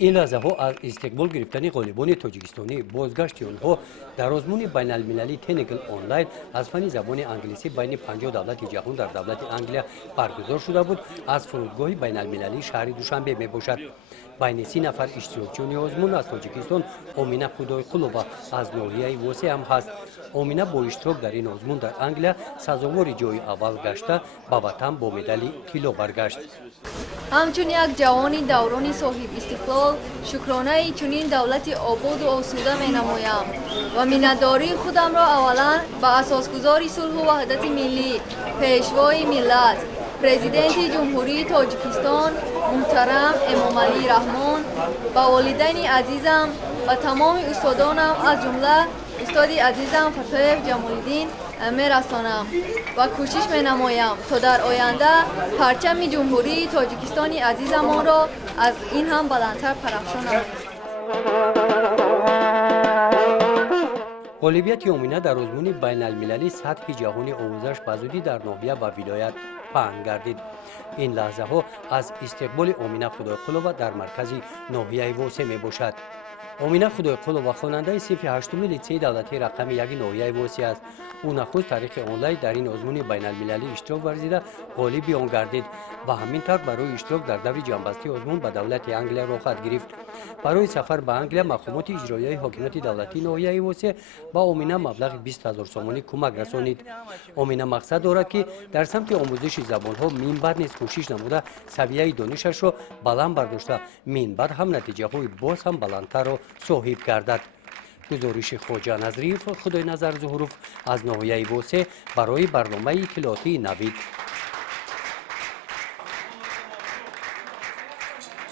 این لحظه ها از استقبال گرفتن غالبان تاجیکستانی بازگشت آنها در آزمون بین المللی تنگل آنلاین از فن زبان انگلیسی بین 50 دولت جهان در دولت انگلیا برگزار شده بود از فرودگاه بین المللی شهر دوشنبه می باشد. بین 30 نفر اشتراکچیان آزمون از تاجیکستان آمینه خدایقلووا از ناحیه واسه هم هست. آمینه با اشتراک در این آزمون در انگلیا سزاوار جای اول گشته به وطن با مدال طلا برگشت. همچون یک جوانی دوران صاحب استقلال شکرانه چنین دولت آباد و آسوده می نمایم و منتداری خودم را اولا به اساسگذاری صلح و وحدت ملی پیشوای ملت پرزیدنت جمهوری تاجیکستان محترم امامعلی رحمان به والدین عزیزم و تمام استادانم از جمله استاد عزیزم فتح جمال‌الدین میرسانم و کوشش می نمایم تا در آینده پرچم جمهوری تاجیکستان عزیزمان را از این هم بلندتر پرافشانم. غالبیت آمینه در آزمون بین المللی سطح جهانی آموزش بزودی در ناحیه و ولایت پهن گردید. این لحظه ها از استقبال آمینه خدایقلووا در مرکز ناحیه واسه می باشد. آمینه خدایقلووا خواننده صف هشتم لیسه دولتی رقم 1 ناحیه واسه است. او نخست طریق آنلاین در این آزمون بین المللی اشتراک ورزیده غالب آن گردید و همینطور برای اشتراک در دور جنبسته آزمون به دولت انگلیا رخصت گرفت. برای سفر به انگلیا مقامات اجرایی حاکمیت دولتی ناحیه واسه با آمینه مبلغ 20,000 سومانی کمک رسانید. آمینه مقصد دارد که در سمت آموزش زبان‌ها منبع نیز کوشش نموده سویه دانشش را بلند برداشته منبع هم نتیجه های باز هم بلندتر را صاحب گردد. گزارش خواجه نظریف خدای نظر ظهروف از ناحیه واسه برای برنامه اطلاعاتی نوید.